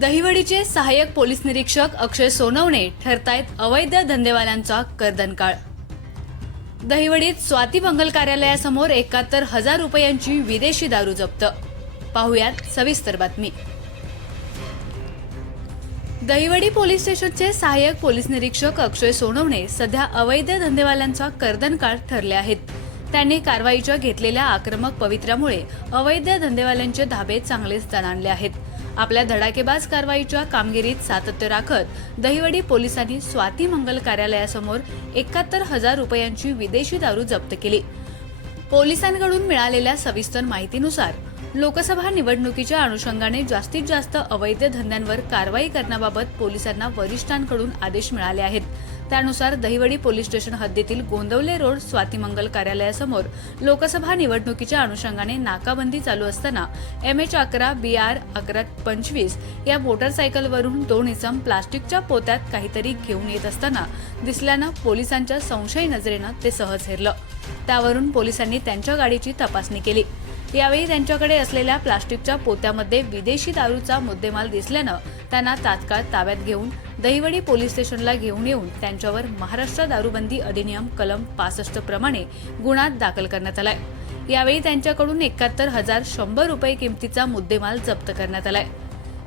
दहिवडीचे सहाय्यक पोलीस निरीक्षक अक्षय सोनवणे ठरतायत अवैध धंदेवाल्यांचा कर्दनकाळ दहिवडीत स्वाती मंगल कार्यालयासमोर एकाहत्तर हजार रुपयांची विदेशी दारू जप्त. पाहुयात सविस्तर बातमी. दहिवडी पोलीस स्टेशनचे सहाय्यक पोलीस निरीक्षक अक्षय सोनवणे सध्या अवैध धंदेवाल्यांचा कर्दनकाळ ठरले आहेत. त्यांनी कारवाईच्या घेतलेल्या आक्रमक पवित्र्यामुळे अवैध धंदेवाल्यांचे धाबे चांगलेच दणाणले आहेत. आपल्या धडाकेबाज कारवाईच्या कामगिरीत सातत्य राखत दहिवडी पोलिसांनी स्वाती मंगल कार्यालयासमोर एकाहत्तर हजार रुपयांची विदेशी दारू जप्त केली. पोलिसांकडून मिळालेल्या सविस्तर माहितीनुसार लोकसभा निवडणुकीच्या अनुषंगाने जास्तीत जास्त अवैध धंद्यांवर कारवाई करण्याबाबत पोलिसांना वरिष्ठांकडून आदेश मिळाले आहेत. त्यानुसार दहिवडी पोलीस स्टेशन हद्दीतील गोंदवले रोड स्वातीमंगल कार्यालयासमोर लोकसभा निवडणुकीच्या अनुषंगाने नाकाबंदी चालू असताना एम एच अकरा बी आर अकरा पंचवीस या मोटरसायकलवरून दोन इसम प्लास्टिकच्या पोत्यात काहीतरी घेऊन येत असताना दिसल्यानं पोलिसांच्या संशयी नजरेनं ते सहज हेरलं. त्यावरून पोलिसांनी त्यांच्या गाडीची तपासणी केली. यावेळी त्यांच्याकडे असलेल्या प्लास्टिकच्या पोत्यामध्ये विदेशी दारूचा मुद्देमाल दिसल्यानं त्यांना तात्काळ ताब्यात घेऊन दहिवडी पोलीस स्टेशनला घेऊन येऊन त्यांच्यावर महाराष्ट्र दारूबंदी अधिनियम कलम पासष्ट प्रमाणे गुन्हा दाखल करण्यात आलाय. यावेळी त्यांच्याकडून एकाहत्तर हजार शंभर रुपये किमतीचा मुद्देमाल जप्त करण्यात आलाय.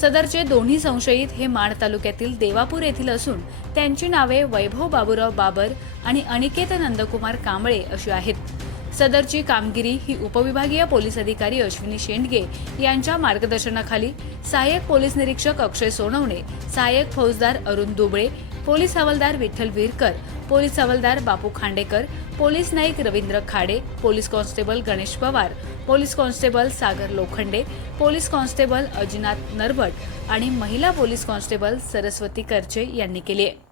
सदरचे दोन्ही संशयित हे माण तालुक्यातील देवापूर येथील असून त्यांची नावे वैभव बाबूराव बाबर आणि अनिकेत नंदकुमार कांबळे अशी आहेत. सदरची कामगिरी ही उपविभागीय पोलीस अधिकारी अश्विनी शेंडगे यांच्या मार्गदर्शनाखाली सहाय्यक पोलीस निरीक्षक अक्षय सोनवणे सहाय्यक फौजदार अरुण दुबळे पोलीस हवालदार विठ्ठल विरकर पोलीस हवालदार Bapu Khandekar police naik Ravindra Khade police constable Ganesh Pawar police constable Sagar Lokhande police constable Ajinath Narbhat आणि महिला पोलीस कॉन्स्टेबल सरस्वती करचे यांनी केली आहे.